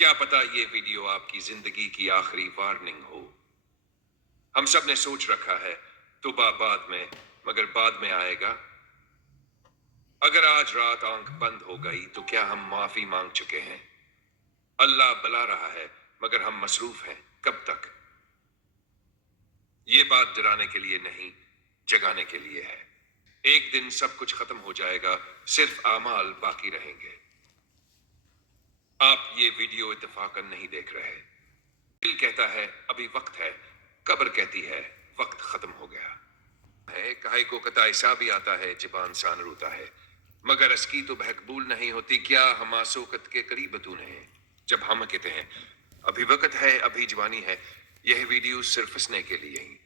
क्या पता ये वीडियो आपकी जिंदगी की आखिरी वार्निंग हो। हम सब ने सोच रखा है तौबा बाद में, मगर बाद में आएगा। अगर आज रात आंख बंद हो गई तो क्या हम माफी मांग चुके हैं? अल्लाह बुला रहा है मगर हम मसरूफ हैं। कब तक? ये बात डराने के लिए नहीं, जगाने के लिए है। एक दिन सब कुछ खत्म हो जाएगा, सिर्फ आमाल बाकी रहेंगे। आप ये वीडियो इत्तेफाकन नहीं देख रहे। दिल कहता है अभी वक्त है, कब्र कहती है वक्त खत्म हो गया है। काहे को कता ऐसा भी आता है, जुबान सान रोता है, मगर असकी तो बहकबूल नहीं होती। क्या हम आसोकत के करीब तूने हैं जब हम कहते हैं अभी वक्त है, अभी जवानी है। यह वीडियो सिर्फ हंसने के लिए ही,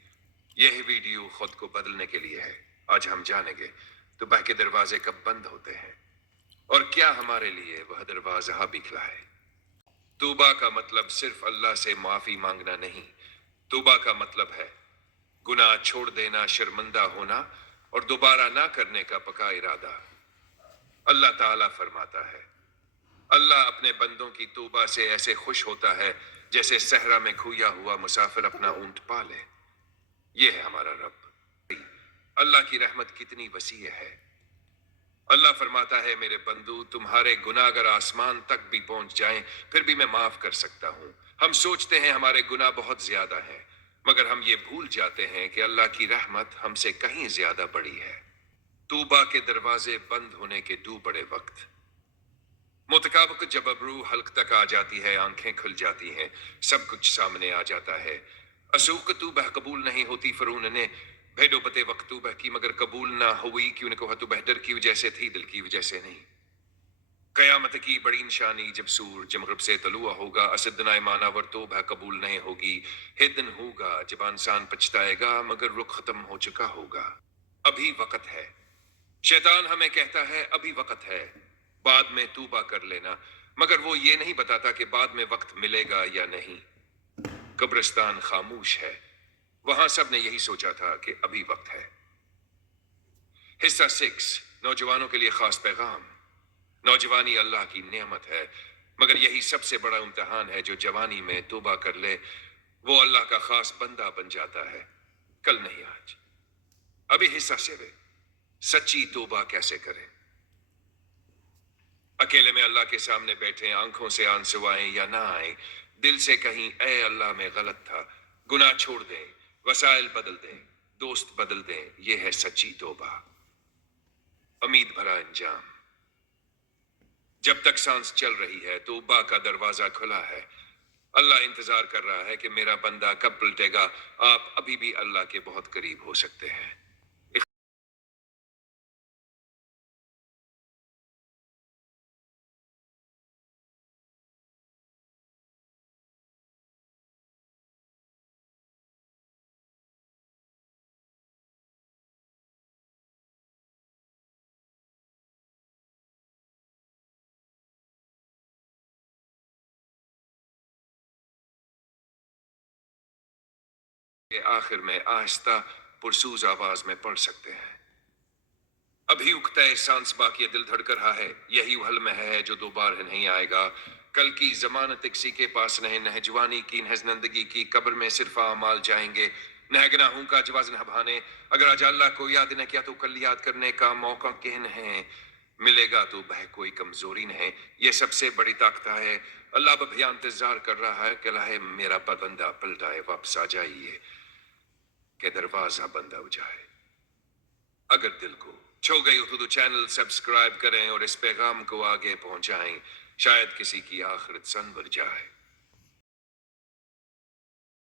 यह वीडियो खुद को बदलने के लिए है। आज हम जानेंगे तो बह के दरवाजे कब बंद होते हैं और क्या हमारे लिए वह दरवाजा भी खुला है। तौबा का मतलब सिर्फ अल्लाह से माफी मांगना नहीं, तौबा का मतलब है गुनाह छोड़ देना, शर्मिंदा होना और दोबारा ना करने का पक्का इरादा। अल्लाह ताला फरमाता है, अल्लाह अपने बंदों की तौबा से ऐसे खुश होता है जैसे सहरा में खोया हुआ मुसाफिर अपना ऊंट पाले। यह है हमारा रब। अल्लाह की रहमत कितनी वसी है। अल्लाह फरमाता है, मेरे बंदू तुम्हारे गुनाह अगर आसमान तक भी पहुंच जाएं फिर भी मैं माफ कर सकता हूं। हम सोचते हैं हमारे गुनाह बहुत ज्यादा हैं, मगर हम ये भूल जाते हैं कि अल्लाह की रहमत हमसे कहीं ज्यादा बड़ी है। तौबा के दरवाजे बंद होने के दो बड़े वक्त। मुतकाबक जब अबरू हल्क तक आ जाती है, आंखें खुल जाती हैं, सब कुछ सामने आ जाता है। असूक तू बह कबूल नहीं होती फरून ने भेडो बते वक्त तू बह की, मगर कबूल ना हुई क्यों ने कहा तू बहदर की वजह से थी, दिल की वजह से नहीं। कयामत की बड़ी निशानी जब सूरज मगरब से तलुआ होगा, असदना मानावर तो बह कबूल नहीं होगी। हे दिन होगा जब इंसान पछताएगा मगर रुख खत्म हो चुका होगा। अभी वक्त है। शैतान हमें कहता है अभी वक्त है, बाद में तौबा कर लेना, मगर वो ये नहीं बताता कि बाद में वक्त मिलेगा या नहीं। कब्रिस्तान खामोश है, वहां सब ने यही सोचा था कि अभी वक्त है। हिस्सा 6, नौजवानों के लिए खास पैगाम। नौजवानी अल्लाह की नेमत है, मगर यही सबसे बड़ा इम्तिहान है। जो जवानी में तौबा कर ले वो अल्लाह का खास बंदा बन जाता है, कल नहीं आज। अभी हिस्सा 7, सच्ची तौबा कैसे करें। अकेले में अल्लाह के सामने बैठे, आंखों से आंसू आए या ना आए, दिल से कहीं ए अल्लाह में गलत था, गुनाह छोड़ दें, वसाइल बदल दें, दोस्त बदल दें। यह है सच्ची तौबा। उम्मीद भरा अंजाम। जब तक सांस चल रही है तौबा का दरवाजा खुला है। अल्लाह इंतजार कर रहा है कि मेरा बंदा कब पलटेगा। आप अभी भी अल्लाह के बहुत करीब हो सकते हैं। के आखिर में आहिस्ता पुरसूज आवाज में पढ़ सकते हैं, अभी उगता है सांस बाकी दिल धड़क रहा है, यही वहल में है जो दोबारा नहीं आएगा। कल की जमानत किसी के पास नहीं, नह जवानी की नह जिंदगी की, कब्र में सिर्फ आमाल जाएंगे, नह गुनाहों का जवाज नभाने। अगर आज अल्लाह को याद न किया तो कल याद करने का मौका कहन है मिलेगा, तो बह कोई कमजोरी नहीं। ये सबसे बड़ी ताकत है। अल्लाह भैया इंतजार कर रहा है कि लाहे मेरा बंदा पलटाए, वापस आ जाइए कि दरवाजा बंद हो जाए। अगर दिल को छो गई हो तो चैनल सब्सक्राइब करें और इस पैगाम को आगे पहुंचाएं, शायद किसी की आखिरत संवर जाए।